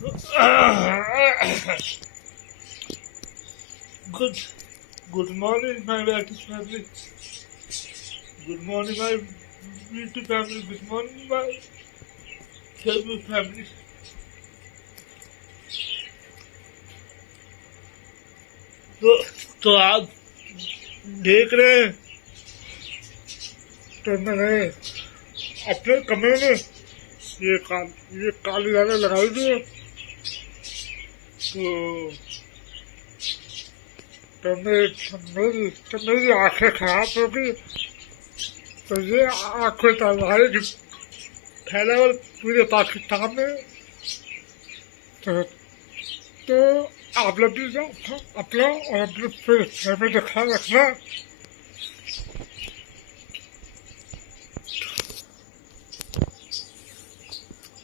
Good, good morning, my Baptist family. Good morning, my beauty family. Good morning, my Telugu family. तो आप देख रहे हैं, तो मैंने अपने कमरे में ये काली दाना लगाई थी। तो मेरी आंखें खराब हो गई। तो ये आंखें तलवार फैला और पूरे पाकिस्तान में। तो आप लोग भी अपना और अपने फैमिली का ख्याल रखना।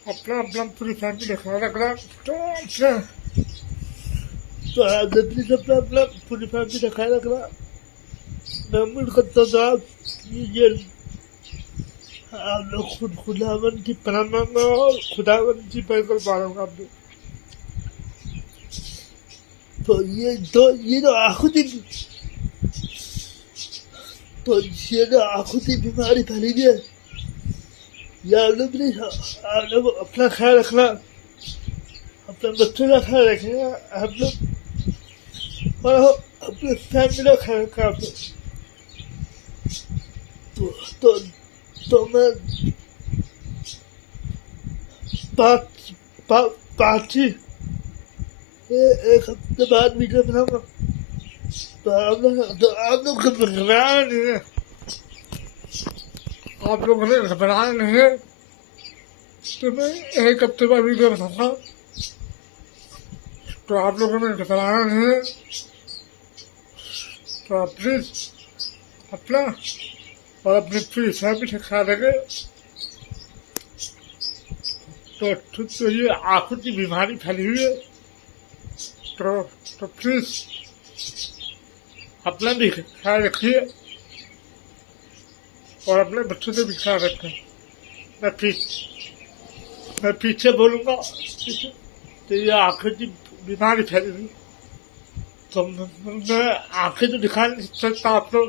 अपना पूरी फैमिली का ख्याल रखना। तो आप प्लीज अपना पूरी फैमिली का ख्याल रखना। मैं उम्मीद करता था ये आप लोग खुदावन की पनाह और खुदावन की पैदल मारूंगा आप लोग। तो ये आखुदी बीमारी फैली हुई है। ये आप लोग अपना ख्याल रखना, अपने बच्चों का ख्याल रखना, आप लोग और अपने फैमिली का ख्याल रखना आप लोग। तो मैं बातचीत एक हफ्ते बाद वीडियो बनाऊंगा। तो आप लोग घबराए नहीं है, आप लोगों ने घबराए नहीं है। तो मैं एक हफ्ते बाद वीडियो बनाऊंगा। तो आप लोगों ने घबराया नहीं है। तो आप प्लीज अपना और अपनी पूरी फैमिली का ख्याल रखें। तो ये आंखों की बीमारी फैली हुई है। तो प्लीज अपना भी ख्याल रखिए और अपने बच्चों से भी ख्याल रखें। मैं पीछे बोलूँगा तो ये आंखों की बीमारी फैली हुई। तो मैं आंखें तो दिखा नहीं सकता आप लोग,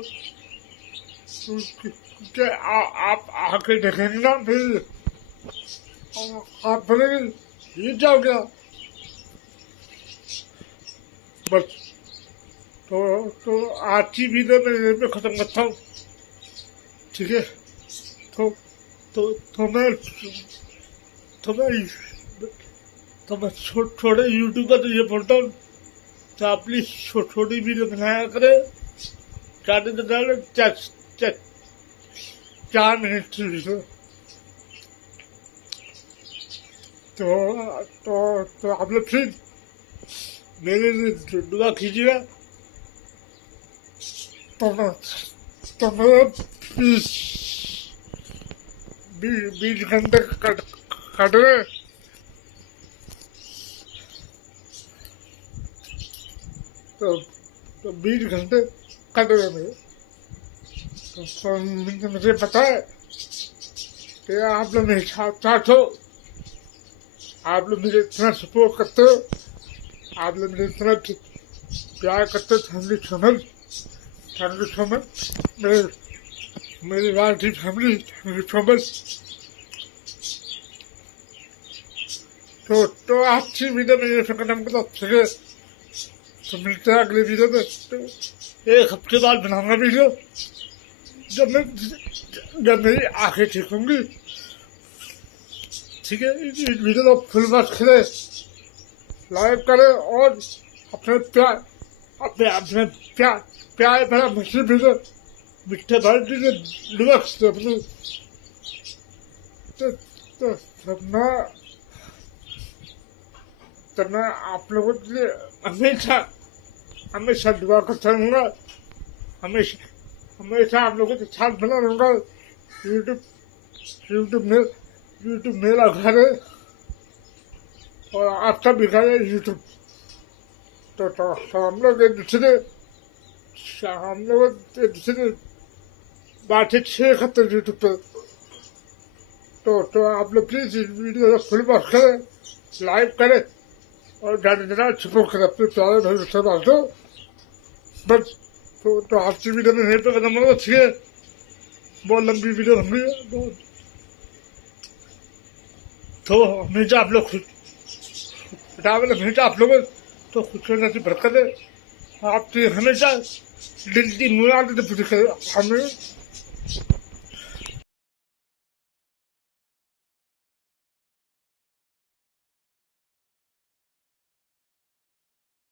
क्योंकि आप आंखें देखेंगे ना फिर आप बोलेंगे ये क्या हो गया। बस तो आज की वीडियो में यहीं पे खत्म करता हूँ, ठीक है। तो मैं छोटे यूट्यूबर तो ये बोलता हूँ, तो आप प्लीज छोटी वीडियो बनाया करें। चाहते तो डाले 4 मिनट की वीडियो। तो आप लोग प्लीज मेरे लिए दुआ कीजिएगा। तो मैं 20 घंटे कट रहे। तो 20 घंटे कट रहे मेरे। तो मुझे पता है कि आप लोग मेरे साथ हो, आप लोग मुझे इतना सपोर्ट करते हो, आप लोग मुझे इतना प्यार करते हो। थैंक यू सो मच मेरी वाली family. Thank you so much. तो अच्छी वीडियो में ये खत्म करता, ठीक है। तो मिलते हैं अगले वीडियो में। तो एक हफ्ते बाद बनाऊंगा वीडियो जब मेरी आंखें ठीक होंगी, ठीक है। इस वीडियो को फुल वॉच करें, लाइक करें और अपने प्यार भरा मछली वीडियो मिठ्ठे भर दीजिए लुक्स अपने। तो मैं आप लोगों के लिए हमेशा दुआ करता रहूँगा, हमेशा आप लोगों के साथ बना रहूँगा। यूट्यूब मेरा घर है और आपका भी घर है यूट्यूब। तो हम लोग एक दूसरे बातें शेयर करते हैं यूट्यूब पे। तो आप लोग प्लीज इस वीडियो को फुल वॉच करें, लाइक करें और ज़्यादा सपोर्ट कर अपने प्यारे भाई से बात हो बस। तो आज की वीडियो में यहीं पे खत्म होगा। अच्छी है, बहुत लंबी वीडियो बन गई है बहुत। तो हमेशा आप लोग खुश हमेशा आप लोग तो खुश होने की बरकत है। आपकी हमेशा दिल की मुराद पूरी करे हमें।